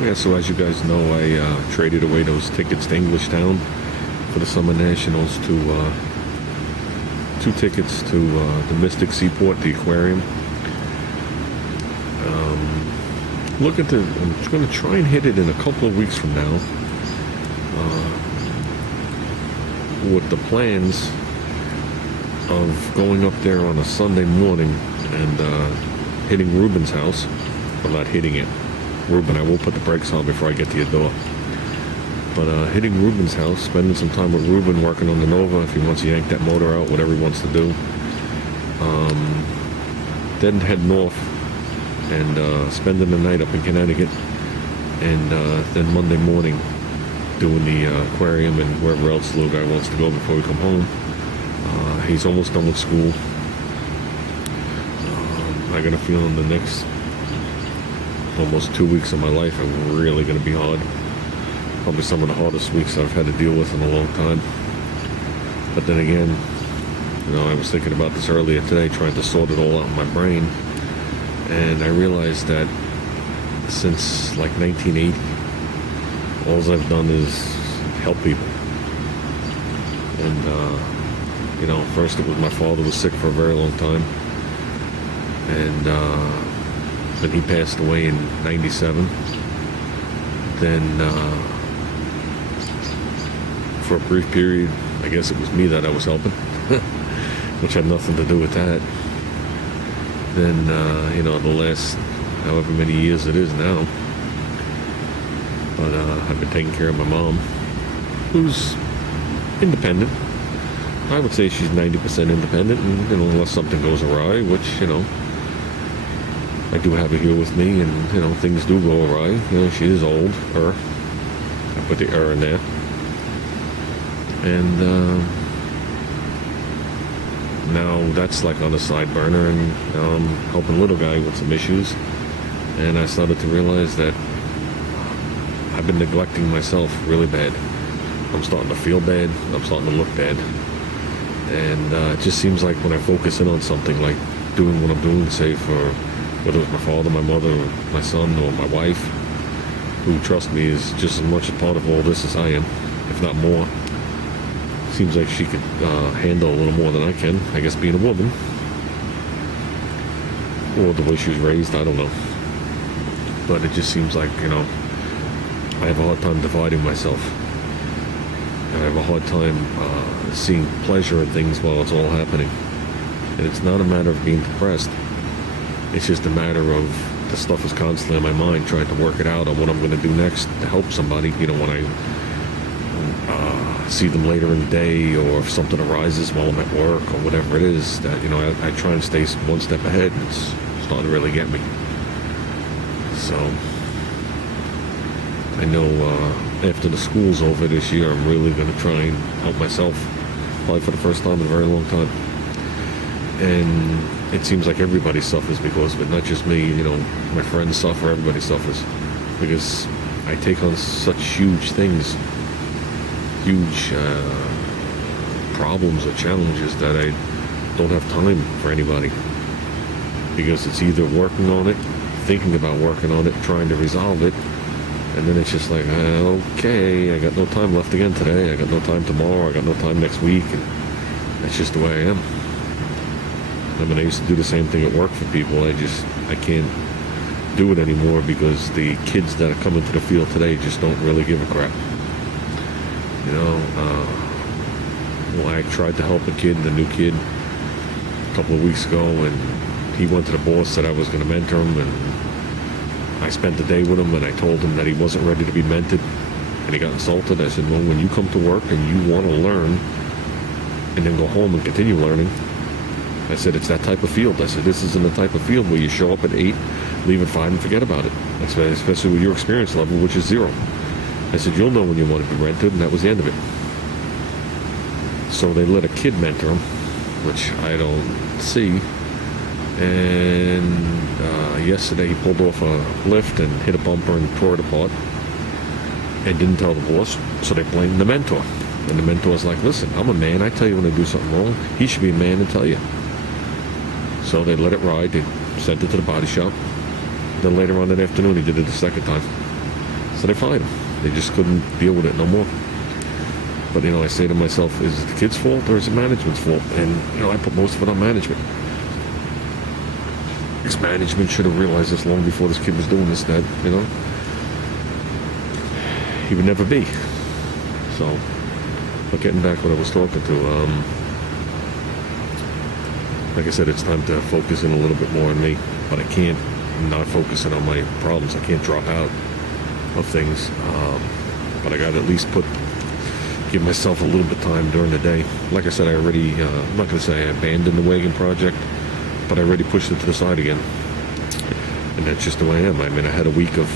Yeah, so as you guys know, I traded away those tickets to Englishtown for the Summer Nationals to two tickets to the Mystic Seaport, the aquarium. I'm going to try and hit it in a couple of weeks from now with the plans of going up there on a Sunday morning and hitting Ruben's house. Well, not hitting it. Ruben, I will put the brakes on before I get to your door. But hitting Ruben's house, spending some time with Ruben, working on the Nova if he wants to yank that motor out, whatever he wants to do. Then head north and spending the night up in Connecticut. And then Monday morning doing the aquarium and wherever else the little guy wants to go before we come home. He's almost done with school. I got a feeling the next almost 2 weeks of my life are really going to be hard. Probably some of the hardest weeks I've had to deal with in a long time. But then again, I was thinking about this earlier today, trying to sort it all out in my brain. And I realized that since like 1980, all I've done is help people. And, first it was my father was sick for a very long time. And then he passed away in 97. Then for a brief period, I guess it was me that I was helping, which had nothing to do with that. Then, the last however many years it is now, but I've been taking care of my mom, who's independent. I would say she's 90% independent, and unless something goes awry, which I do have her here with me, and things do go awry. She is old. I put the in there, and now that's like on the side burner, and now I'm helping little guy with some issues, and I started to realize that I've been neglecting myself really bad. I'm starting to feel bad. I'm starting to look bad. And it just seems like when I focus in on something like doing what I'm doing, say for whether it's my father, my mother, or my son, or my wife, who, trust me, is just as much a part of all this as I am, if not more. Seems like she could handle a little more than I can, I guess being a woman. Or the way she was raised, I don't know. But it just seems like, I have a hard time dividing myself. I have a hard time seeing pleasure in things while it's all happening. And it's not a matter of being depressed. It's just a matter of the stuff is constantly on my mind, trying to work it out on what I'm going to do next to help somebody. When I see them later in the day, or if something arises while I'm at work or whatever it is, that, I try and stay one step ahead. It's starting to really get me. So I know after the school's over this year, I'm really going to try and help myself, probably for the first time in a very long time. And it seems like everybody suffers because of it, not just me. My friends suffer, everybody suffers, because I take on such huge things, huge problems or challenges, that I don't have time for anybody, because it's either working on it, thinking about working on it, trying to resolve it, and then it's just like, okay, I got no time left again today, I got no time tomorrow, I got no time next week, and that's just the way I am. I used to do the same thing at work for people. I can't do it anymore, because the kids that are coming to the field today just don't really give a crap. I tried to help the new kid, a couple of weeks ago, and he went to the boss, said I was going to mentor him, and I spent the day with him, and I told him that he wasn't ready to be mentored, and he got insulted. I said, well, when you come to work and you want to learn and then go home and continue learning, I said, it's that type of field. I said, this isn't the type of field where you show up at 8, leave at 5, and forget about it, especially with your experience level, which is 0. I said, you'll know when you want to be mentored, and that was the end of it. So they let a kid mentor him, which I don't see. And yesterday he pulled off a lift and hit a bumper and tore it apart, and didn't tell the boss, so they blamed the mentor. And the mentor's like, listen, I'm a man, I tell you when I do something wrong. He should be a man and tell you. So they let it ride. They sent it to the body shop. Then later on that afternoon, he did it a second time. So they fired him. They just couldn't deal with it no more. But, I say to myself, is it the kid's fault or is it management's fault? And, I put most of it on management. This management should have realized this long before this kid was doing this, that, he would never be. So, but getting back what I was talking to, like I said, it's time to focus in a little bit more on me. But I can't not focusing on my problems. I can't drop out of things. But I got to at least give myself a little bit of time during the day. Like I said, I already, I'm not going to say I abandoned the wagon project, but I already pushed it to the side again. And that's just the way I am. I had a week of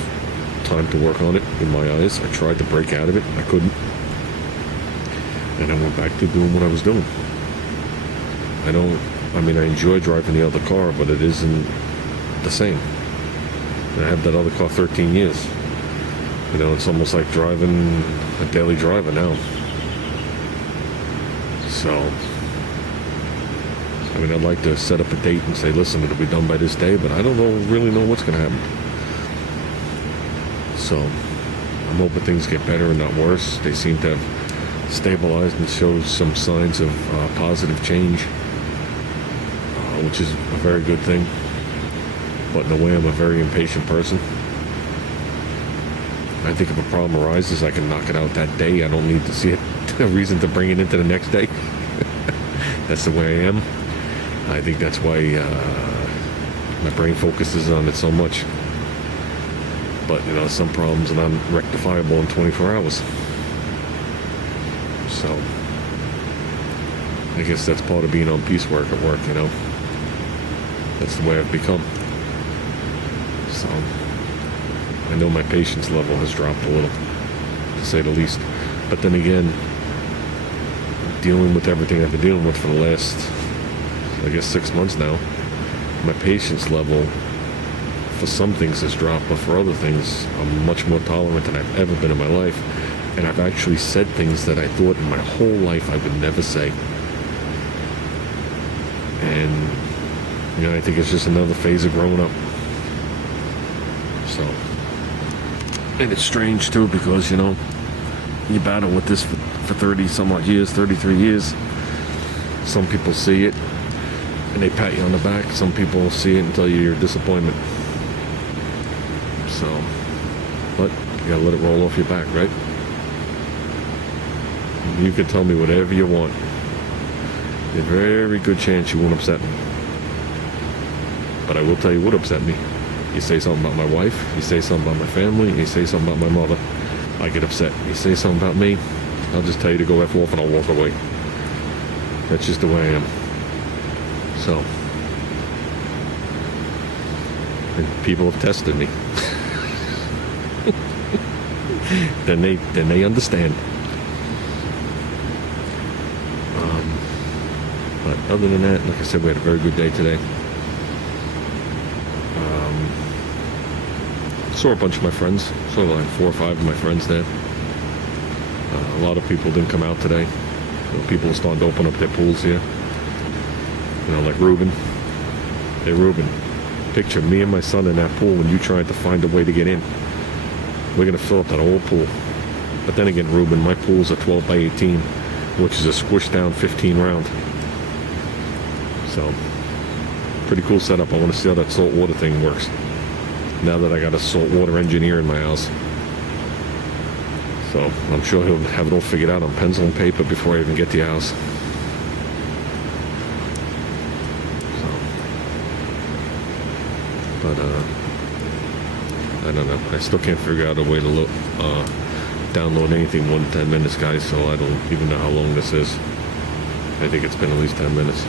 time to work on it in my eyes. I tried to break out of it. I couldn't. And I went back to doing what I was doing. I enjoy driving the other car, but it isn't the same. And I have that other car 13 years. It's almost like driving a daily driver now. So, I'd like to set up a date and say, listen, it'll be done by this day, but I don't really know what's going to happen. So, I'm hoping things get better and not worse. They seem to have stabilized and showed some signs of positive change, which is a very good thing. But in a way, I'm a very impatient person. I think if a problem arises, I can knock it out that day. I don't need to see it, a reason to bring it into the next day. That's the way I am. I think that's why my brain focuses on it so much. But, some problems are not rectifiable in 24 hours. So, I guess that's part of being on piecework at work, That's the way I've become. So, I know my patience level has dropped a little, to say the least. But then again, dealing with everything I've been dealing with for the last, 6 months now, my patience level for some things has dropped, but for other things, I'm much more tolerant than I've ever been in my life. And I've actually said things that I thought in my whole life I would never say. And, I think it's just another phase of growing up. So, and it's strange too, because, you battle with this for 30 some odd years, 33 years. Some people see it and they pat you on the back. Some people see it and tell you you're a disappointment. So, but you gotta let it roll off your back, right? You can tell me whatever you want. There's a very good chance you won't upset me. But I will tell you what upset me. You say something about my wife, you say something about my family, you say something about my mother, I get upset. You say something about me, I'll just tell you to go F off and I'll walk away. That's just the way I am. So, and people have tested me. then they understand. But other than that, like I said, we had a very good day today. Saw a bunch of my friends. Saw like 4 or 5 of my friends there. A lot of people didn't come out today. People are starting to open up their pools here. Like Ruben. Hey, Ruben, picture me and my son in that pool when you trying to find a way to get in. We're going to fill up that whole pool. But then again, Ruben, my pool's a 12 by 18, which is a squish down 15 round. So, pretty cool setup. I want to see how that salt water thing works. Now that I got a saltwater engineer in my house. So I'm sure he'll have it all figured out on pencil and paper before I even get to your house. So, but I don't know. I still can't figure out a way to download anything more than 10 minutes, guys. So I don't even know how long this is. I think it's been at least 10 minutes.